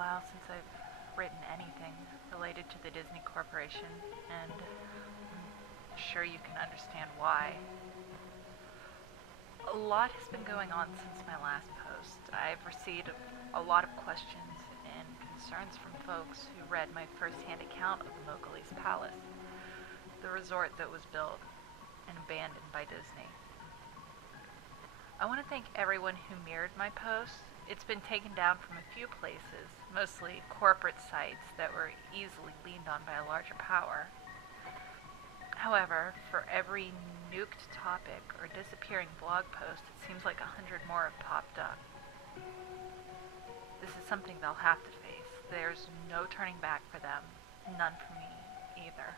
while since I've written anything related to the Disney Corporation, and I'm sure you can understand why. A lot has been going on since my last post. I've received a lot of questions and concerns from folks who read my first-hand account of the Mowgli's Palace, the resort that was built and abandoned by Disney. I want to thank everyone who mirrored my post. It's been taken down from a few places, mostly corporate sites that were easily leaned on by a larger power. However, for every nuked topic or disappearing blog post, it seems like 100 more have popped up. This is something they'll have to face. There's no turning back for them, none for me either.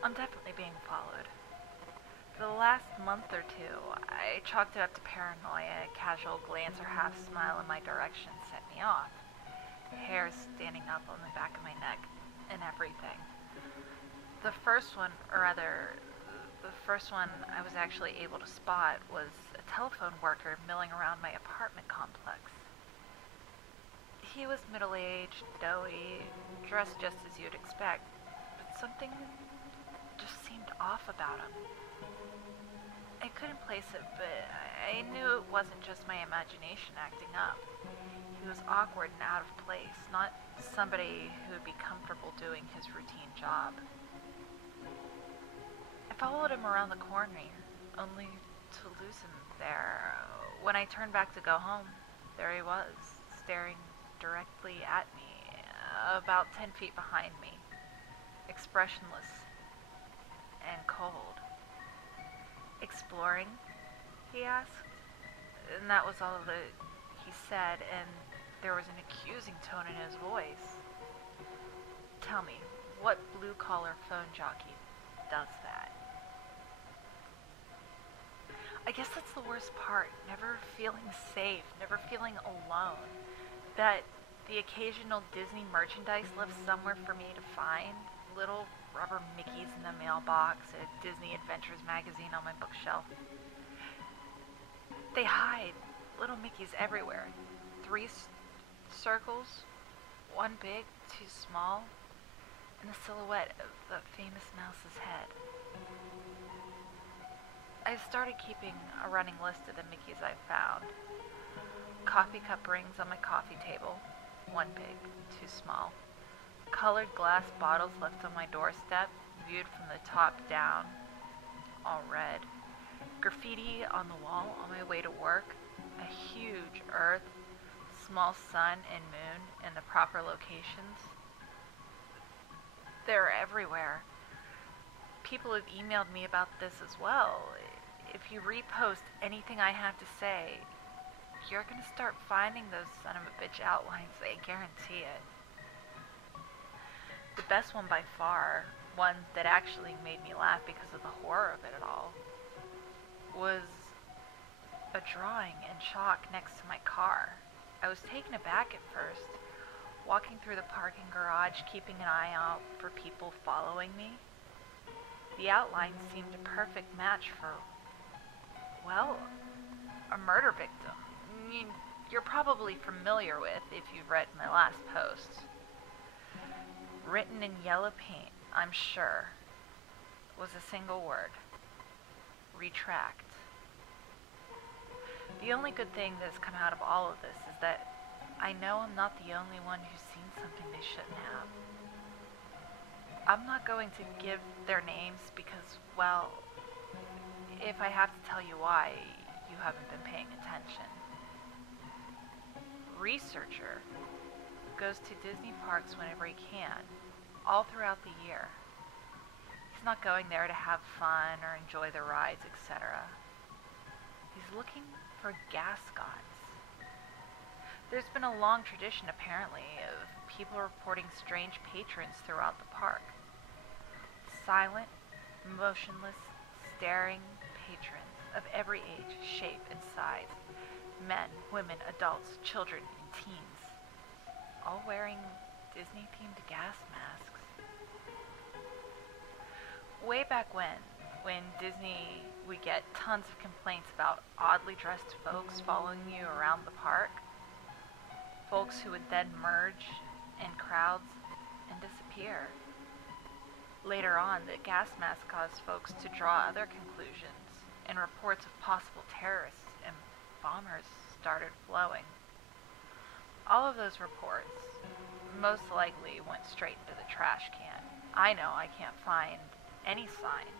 I'm definitely being followed. For the last month or two, I chalked it up to paranoia. A casual glance or half smile in my direction set me off. Hairs standing up on the back of my neck and everything. The first one I was actually able to spot was a telephone worker milling around my apartment complex. He was middle-aged, doughy, dressed just as you'd expect, but something just seemed off about him. I couldn't place it, but I knew it wasn't just my imagination acting up. He was awkward and out of place, not somebody who would be comfortable doing his routine job. I followed him around the corner, only to lose him there. When I turned back to go home, there he was, staring directly at me, about 10 feet behind me, expressionless and cold. "Exploring?" he asked, and that was all that he said, and there was an accusing tone in his voice. Tell me, what blue-collar phone jockey does that? I guess that's the worst part, never feeling safe, never feeling alone, that the occasional Disney merchandise left somewhere for me to find, little rubber Mickeys in the mailbox, a Disney Adventures magazine on my bookshelf. They hide little Mickeys everywhere. 3 circles, 1 big, 2 small, and the silhouette of the famous mouse's head. I've started keeping a running list of the Mickeys I've found. Coffee cup rings on my coffee table, 1 big, 2 small. Colored glass bottles left on my doorstep, viewed from the top down, all red. Graffiti on the wall on my way to work, a huge earth, small sun and moon in the proper locations. They're everywhere. People have emailed me about this as well. If you repost anything I have to say, you're going to start finding those son of a bitch outlines, I guarantee it. The best one by far, one that actually made me laugh because of the horror of it all, was a drawing in chalk next to my car. I was taken aback at first, walking through the parking garage, keeping an eye out for people following me. The outline seemed a perfect match for, well, a murder victim you're probably familiar with if you've read my last post. Written in yellow paint, I'm sure, was a single word: retract. The only good thing that's come out of all of this is that I know I'm not the only one who's seen something they shouldn't have. I'm not going to give their names because, well, if I have to tell you why, you haven't been paying attention. Researcher goes to Disney parks whenever he can, all throughout the year. He's not going there to have fun or enjoy the rides, etc. He's looking for gascots. There's been a long tradition, apparently, of people reporting strange patrons throughout the park. Silent, motionless, staring patrons of every age, shape, and size. Men, women, adults, children, and teens. All wearing Disney-themed gas masks. Way back when Disney would get tons of complaints about oddly dressed folks following you around the park, folks who would then merge in crowds and disappear. Later on, the gas mask caused folks to draw other conclusions, and reports of possible terrorists and bombers started flowing. All of those reports most likely went straight into the trash can. I know I can't find any sign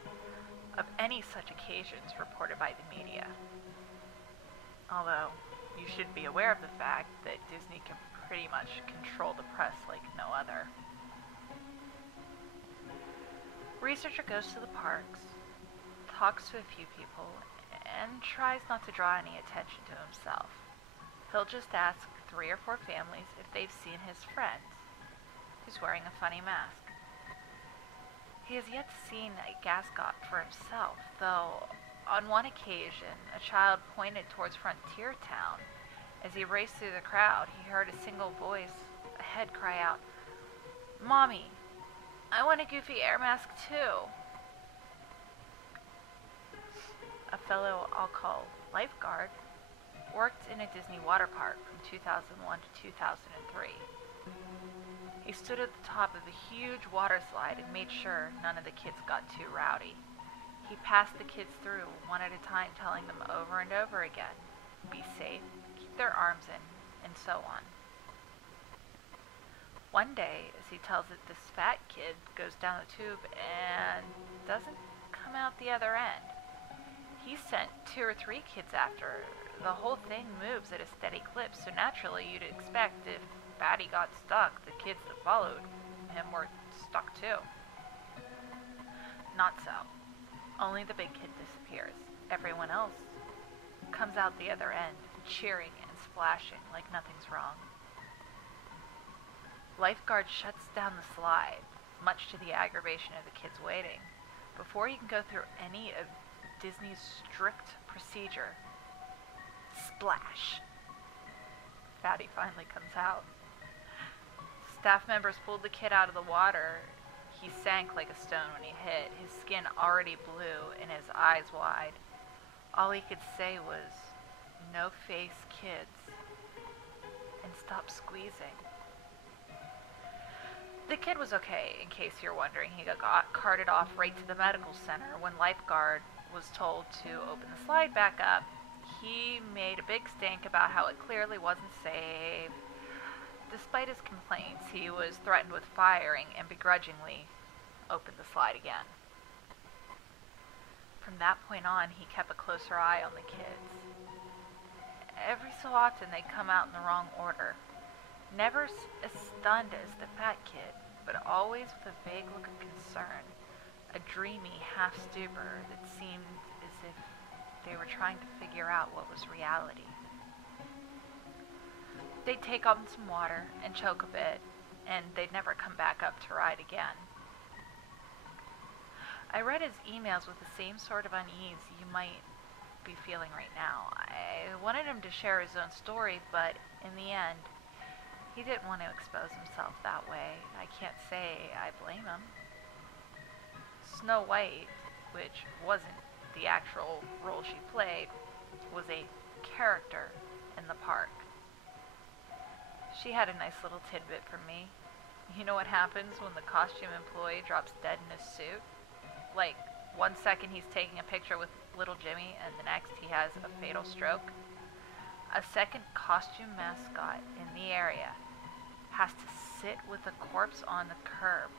of any such occasions reported by the media. Although, you should be aware of the fact that Disney can pretty much control the press like no other. Researcher goes to the parks, talks to a few people, and tries not to draw any attention to himself. He'll just ask 3 or 4 families if they've seen his friend, who's wearing a funny mask. He has yet to see a mascot for himself, though on one occasion a child pointed towards Frontier Town. As he raced through the crowd, he heard a single voice ahead cry out, "Mommy, I want a Goofy air mask too." A fellow I'll call lifeguard worked in a Disney water park from 2001 to 2003. He stood at the top of a huge water slide and made sure none of the kids got too rowdy. He passed the kids through one at a time, telling them over and over again, be safe, keep their arms in, and so on. One day, as he tells it, this fat kid goes down the tube and doesn't come out the other end. He sent 2 or 3 kids after. The whole thing moves at a steady clip, so naturally you'd expect if Fatty got stuck, the kids that followed him were stuck too. Not so. Only the big kid disappears. Everyone else comes out the other end, cheering and splashing like nothing's wrong. Lifeguard shuts down the slide, much to the aggravation of the kids waiting. Before he can go through any of Disney's strict procedure, splash! Fatty finally comes out. Staff members pulled the kid out of the water. He sank like a stone when he hit, his skin already blue and his eyes wide. All he could say was, "No face, kids," and stop squeezing. The kid was okay, in case you're wondering. He got carted off right to the medical center. When lifeguard was told to open the slide back up, he made a big stink about how it clearly wasn't safe. Despite his complaints, he was threatened with firing and begrudgingly opened the slide again. From that point on, he kept a closer eye on the kids. Every so often, they'd come out in the wrong order. Never as stunned as the fat kid, but always with a vague look of concern, a dreamy half-stupor that seemed as if they were trying to figure out what was reality. They'd take on some water and choke a bit, and they'd never come back up to ride again. I read his emails with the same sort of unease you might be feeling right now. I wanted him to share his own story, but in the end, he didn't want to expose himself that way. I can't say I blame him. Snow White, which wasn't the actual role she played, was a character in the park. She had a nice little tidbit for me. You know what happens when the costume employee drops dead in his suit? Like, 1 second he's taking a picture with little Jimmy, and the next he has a fatal stroke. A second costume mascot in the area has to sit with a corpse on the curb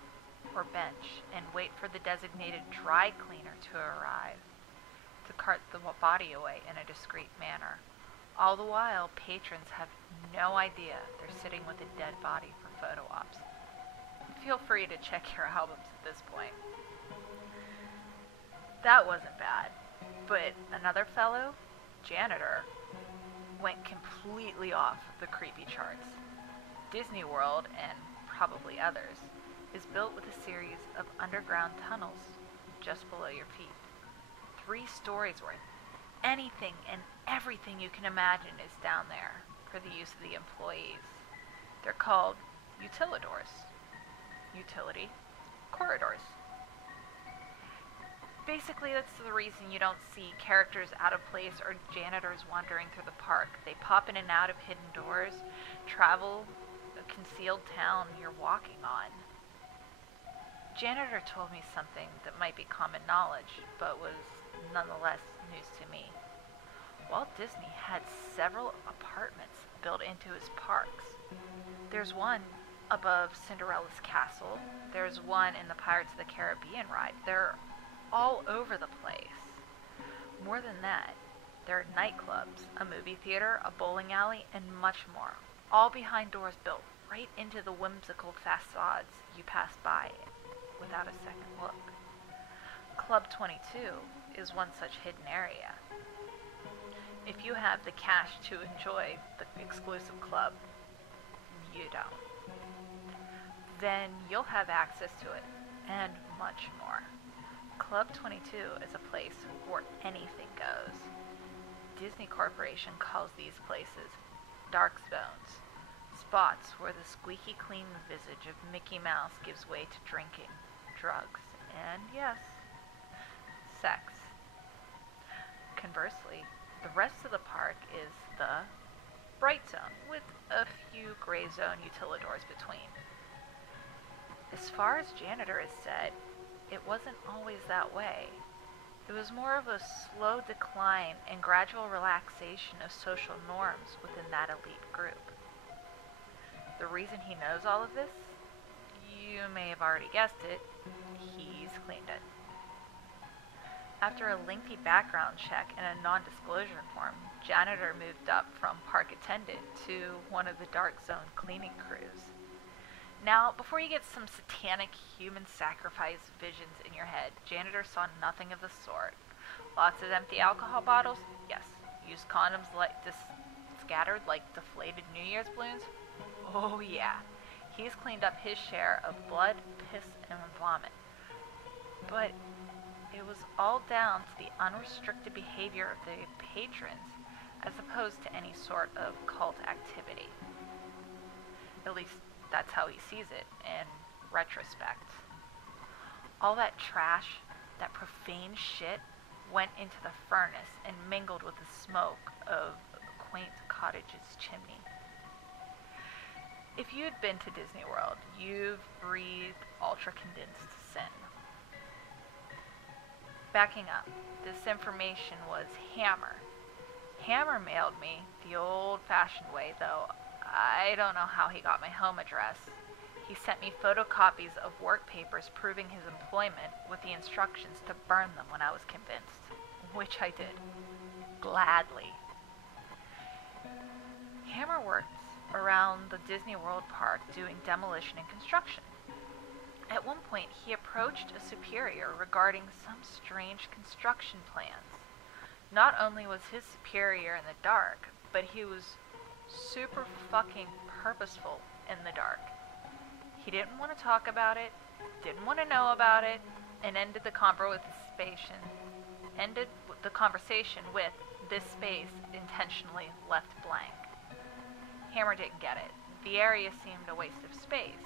or bench and wait for the designated dry cleaner to arrive to cart the body away in a discreet manner. All the while, patrons have no idea they're sitting with a dead body for photo ops. Feel free to check your albums at this point. That wasn't bad, but another fellow, janitor, went completely off the creepy charts. Disney World, and probably others, is built with a series of underground tunnels just below your feet. 3 stories worth. Anything and everything you can imagine is down there for the use of the employees. They're called utilidors. Utility corridors. Basically, that's the reason you don't see characters out of place or janitors wandering through the park. They pop in and out of hidden doors, travel a concealed town you're walking on. Janitor told me something that might be common knowledge, but was nonetheless news to me. Walt Disney had several apartments built into his parks. There's one above Cinderella's castle. There's one in the Pirates of the Caribbean ride. They're all over the place. More than that, there are nightclubs, a movie theater, a bowling alley, and much more, all behind doors built right into the whimsical facades you pass by without a second look. Club 22 is one such hidden area. If you have the cash to enjoy the exclusive club, you don't, then you'll have access to it, and much more. Club 22 is a place where anything goes. Disney Corporation calls these places dark zones, spots where the squeaky clean visage of Mickey Mouse gives way to drinking, drugs, and yes, sex. Conversely, the rest of the park is the bright zone, with a few gray zone utilidors between. As far as janitor is said, it wasn't always that way. It was more of a slow decline and gradual relaxation of social norms within that elite group. The reason he knows all of this? You may have already guessed it. He's cleaned it. After a lengthy background check and a non-disclosure form, janitor moved up from park attendant to one of the dark zone cleaning crews. Now, before you get some satanic human sacrifice visions in your head, janitor saw nothing of the sort. Lots of empty alcohol bottles? Yes. Used condoms scattered like deflated New Year's balloons? Oh yeah. He's cleaned up his share of blood, piss, and vomit. But it was all down to the unrestricted behavior of the patrons, as opposed to any sort of cult activity. At least, that's how he sees it in retrospect. All that trash, that profane shit, went into the furnace and mingled with the smoke of a quaint cottage's chimney. If you had been to Disney World, you've breathed ultra-condensed sin. Backing up, this information was Hammer. Hammer mailed me the old-fashioned way, though I don't know how he got my home address. He sent me photocopies of work papers proving his employment with the instructions to burn them when I was convinced, which I did, gladly. Hammer worked around the Disney World park doing demolition and construction. At one point, he approached a superior regarding some strange construction plans. Not only was his superior in the dark, but he was super fucking purposeful in the dark. He didn't want to talk about it, didn't want to know about it, and ended the conversation with this space intentionally left blank. Hammer didn't get it. The area seemed a waste of space,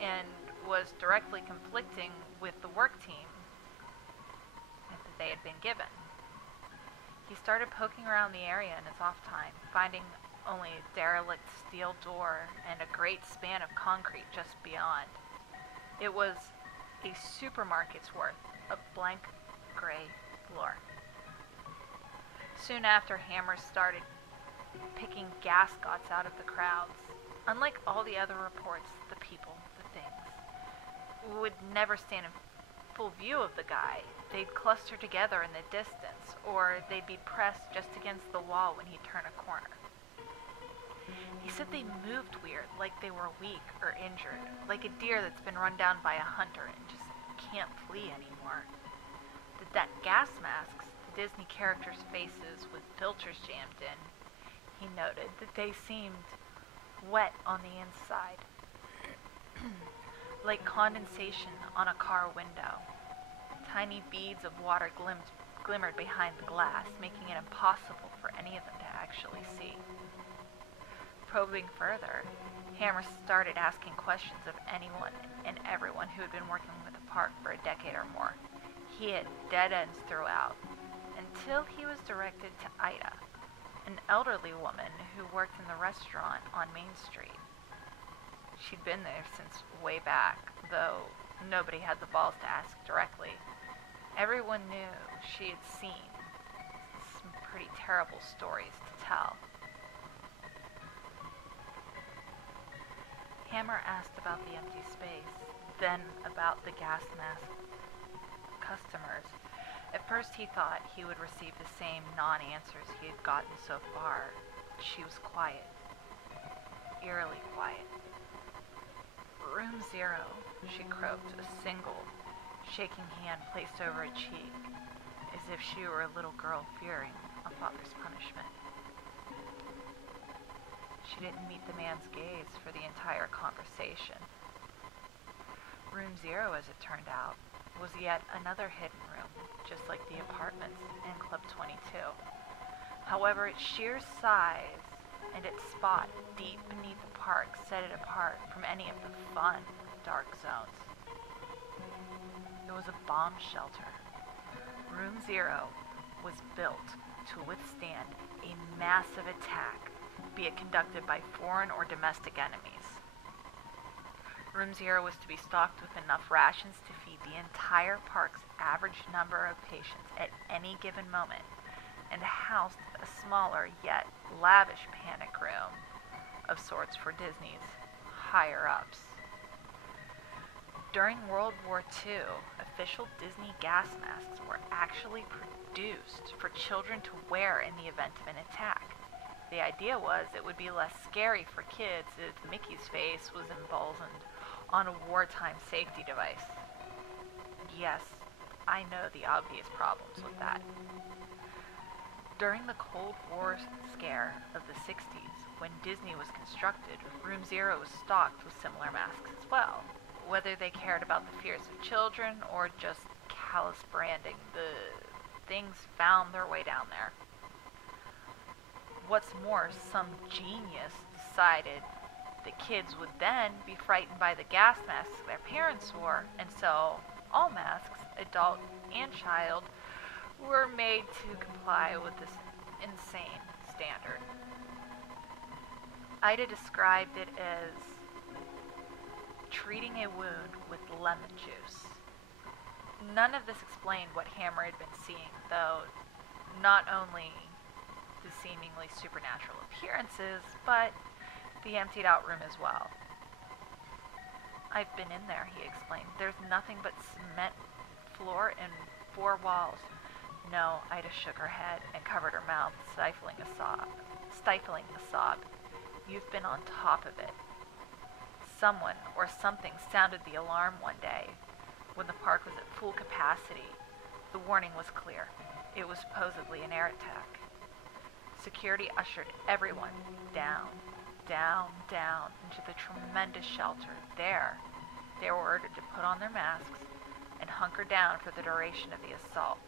and was directly conflicting with the work team that they had been given. He started poking around the area in his off time, finding only a derelict steel door and a great span of concrete just beyond. It was a supermarket's worth of blank gray floor. Soon after, Hammer started picking gascots out of the crowds. Unlike all the other reports, the people, the things, would never stand in full view of the guy. They'd cluster together in the distance, or they'd be pressed just against the wall when he'd turn a corner. He said they moved weird, like they were weak or injured, like a deer that's been run down by a hunter and just can't flee anymore. That gas masks the Disney characters' faces with filters jammed in, he noted that they seemed wet on the inside, like condensation on a car window. Tiny beads of water glimmered behind the glass, making it impossible for any of them to actually see. Probing further, Hammer started asking questions of anyone and everyone who had been working with the park for a decade or more. He hit dead ends throughout, until he was directed to Ida, an elderly woman who worked in the restaurant on Main Street. She'd been there since way back, though nobody had the balls to ask directly. Everyone knew she had seen some pretty terrible stories to tell. Hammer asked about the empty space, then about the gas mask customers. At first he thought he would receive the same non-answers he had gotten so far. She was quiet. Eerily quiet. Room 0, she croaked, a single, shaking hand placed over a cheek, as if she were a little girl fearing a father's punishment. She didn't meet the man's gaze for the entire conversation. Room 0, as it turned out, was yet another hidden room, just like the apartments in Club 22. However, its sheer size and its spot deep beneath the park set it apart from any of the fun, dark zones. It was a bomb shelter. Room 0 was built to withstand a massive attack, be it conducted by foreign or domestic enemies. Room 0 was to be stocked with enough rations to feed the entire park's average number of patients at any given moment, and housed a smaller yet lavish panic room of sorts for Disney's higher-ups. During World War II, official Disney gas masks were actually produced for children to wear in the event of an attack. The idea was it would be less scary for kids if Mickey's face was emblazoned on a wartime safety device. Yes, I know the obvious problems with that. During the Cold War scare of the 60s, when Disney was constructed, Room 0 was stocked with similar masks as well. Whether they cared about the fears of children or just callous branding, the things found their way down there. What's more, some genius decided the kids would then be frightened by the gas masks their parents wore, and so all masks, adult and child, were made to comply with this insane standard. Ida described it as treating a wound with lemon juice. None of this explained what Hammer had been seeing, though not only the seemingly supernatural appearances, but the emptied out room as well. I've been in there, he explained. There's nothing but cement floor and 4 walls. No, Ida shook her head and covered her mouth, stifling a sob. You've been on top of it. Someone or something sounded the alarm one day when the park was at full capacity. The warning was clear. It was supposedly an air attack. Security ushered everyone down into the tremendous shelter. There, they were ordered to put on their masks and hunker down for the duration of the assault.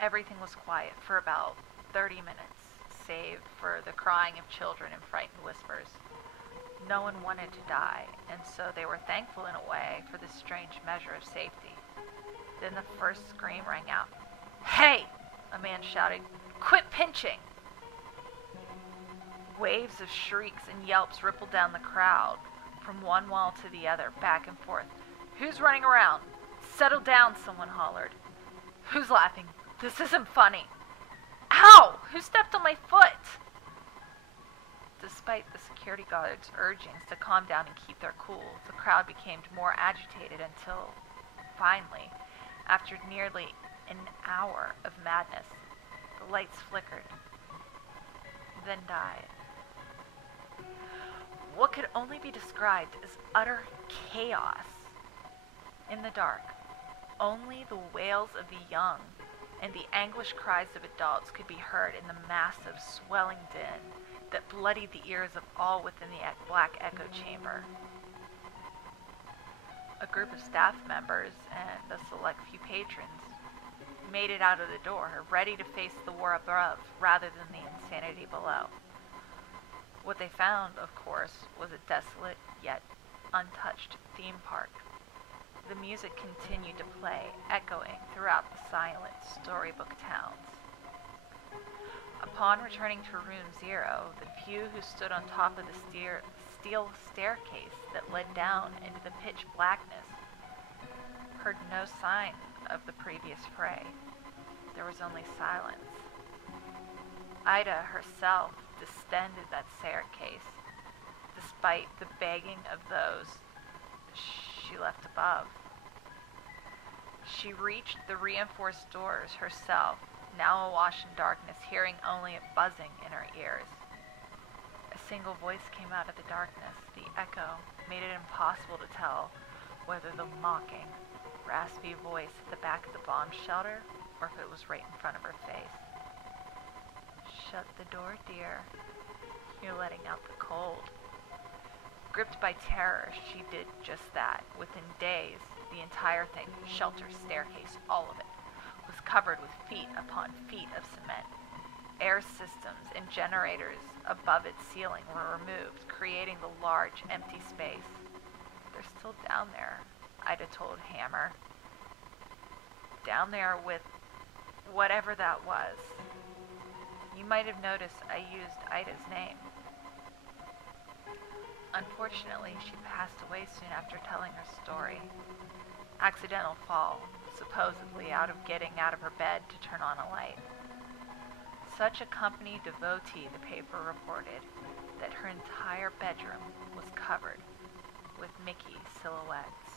Everything was quiet for about 30 minutes, save for the crying of children and frightened whispers. No one wanted to die, and so they were thankful in a way for this strange measure of safety. Then the first scream rang out. "Hey!" a man shouted. "Quit pinching!" Waves of shrieks and yelps rippled down the crowd, from one wall to the other, back and forth. "Who's running around? Settle down," someone hollered. "Who's laughing? This isn't funny." "Ow! Who stepped on my foot?" Despite the security guards' urgings to calm down and keep their cool, the crowd became more agitated until, finally, after nearly an hour of madness, the lights flickered, then died. What could only be described as utter chaos. In the dark, only the wails of the young and the anguished cries of adults could be heard in the massive, swelling din that bloodied the ears of all within the black echo chamber. A group of staff members and a select few patrons made it out of the door, ready to face the war above rather than the insanity below. What they found, of course, was a desolate yet untouched theme park. The music continued to play, echoing throughout the silent storybook towns. Upon returning to room 0, the few who stood on top of the steel staircase that led down into the pitch blackness heard no sign of the previous fray. There was only silence. Ida herself descended that staircase, despite the begging of those she left above. She reached the reinforced doors herself, now awash in darkness, hearing only a buzzing in her ears. A single voice came out of the darkness. The echo made it impossible to tell whether the mocking, raspy voice at the back of the bomb shelter or if it was right in front of her face. Shut the door, dear. You're letting out the cold. Gripped by terror, she did just that. Within days, the entire thing, shelter, staircase, all of it, was covered with feet upon feet of cement. Air systems and generators above its ceiling were removed, creating the large, empty space. They're still down there, Ida told Hammer. Down there with whatever that was. You might have noticed I used Ida's name. Unfortunately, she passed away soon after telling her story. Accidental fall, supposedly out of getting out of her bed to turn on a light. Such a company devotee, the paper reported, that her entire bedroom was covered with Mickey silhouettes.